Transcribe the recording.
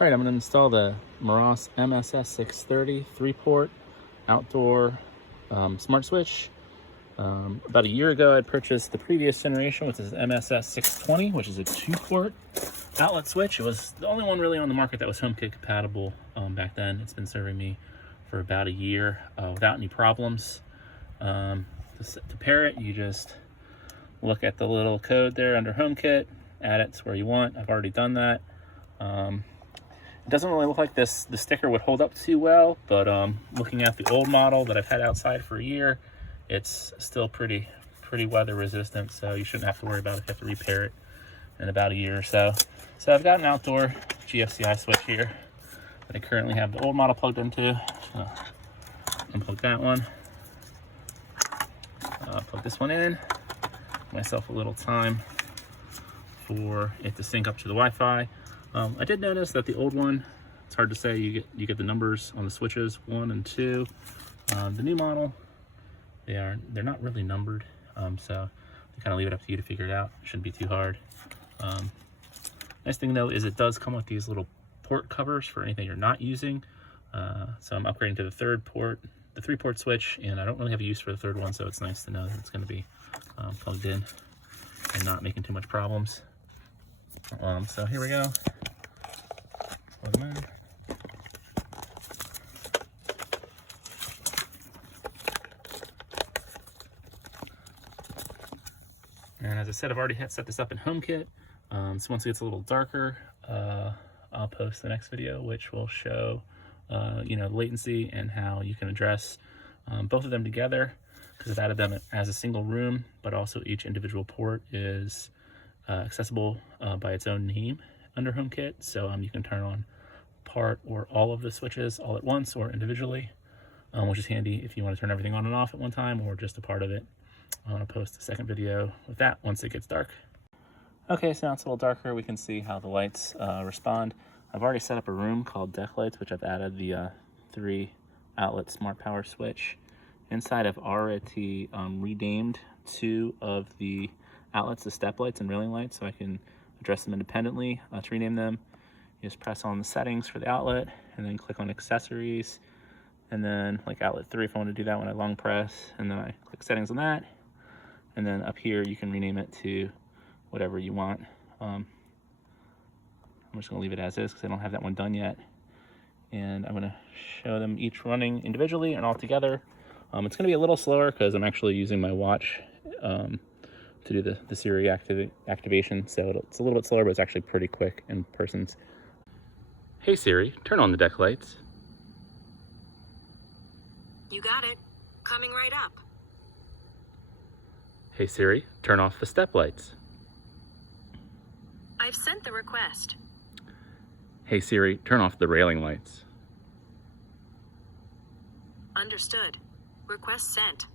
All right, I'm going to install the Meross MSS 630 3-port outdoor smart switch. About a year ago, I purchased the previous generation, which is MSS 620, which is a 2-port outlet switch. It was the only one really on the market that was HomeKit compatible back then. It's been serving me for about a year without any problems. To pair it, you just look at the little code there under HomeKit, add it to where you want. I've already done that. It doesn't really look like the sticker would hold up too well, but looking at the old model that I've had outside for a year, it's still pretty weather resistant, so you shouldn't have to worry about it if you have to repair it in about a year or so. So I've got an outdoor GFCI switch here that I currently have the old model plugged into. Unplug that one. Plug this one in. Give myself a little time for it to sync up to the Wi-Fi. I did notice that the old one, it's hard to say, you get the numbers on the switches 1 and 2. The new model, they're not really numbered, so I kind of leave it up to you to figure it out. It shouldn't be too hard. Nice thing though is it does come with these little port covers for anything you're not using. So I'm upgrading to the 3-port switch, and I don't really have a use for the third one, so it's nice to know that it's going to be plugged in and not making too much problems. So here we go. Plug them in. And as I said, I've already set this up in HomeKit. So once it gets a little darker, I'll post the next video, which will show latency and how you can address both of them together, because I've added them as a single room, but also each individual port is accessible by its own name under HomeKit. So you can turn on part or all of the switches all at once or individually, which is handy if you want to turn everything on and off at one time or just a part of it. I want to post a second video with that once it gets dark. Okay, so now it's a little darker. We can see how the lights respond. I've already set up a room called deck lights, which I've added the 3 outlet smart power switch. Inside, I've already renamed 2 of the outlets, the step lights and railing lights, so I can address them independently. To rename them, you just press on the settings for the outlet and then click on accessories, and then like outlet 3 if I want to do that one, I long press, and then I click settings on that, and then up here you can rename it to whatever you want. I'm just going to leave it as is because I don't have that one done yet, and I'm going to show them each running individually and all together. It's going to be a little slower because I'm actually using my watch to do the Siri activation, so it's a little bit slower, but it's actually pretty quick in persons. Hey Siri, turn on the deck lights. You got it. Coming right up. Hey Siri, turn off the step lights. I've sent the request. Hey Siri, turn off the railing lights. Understood. Request sent.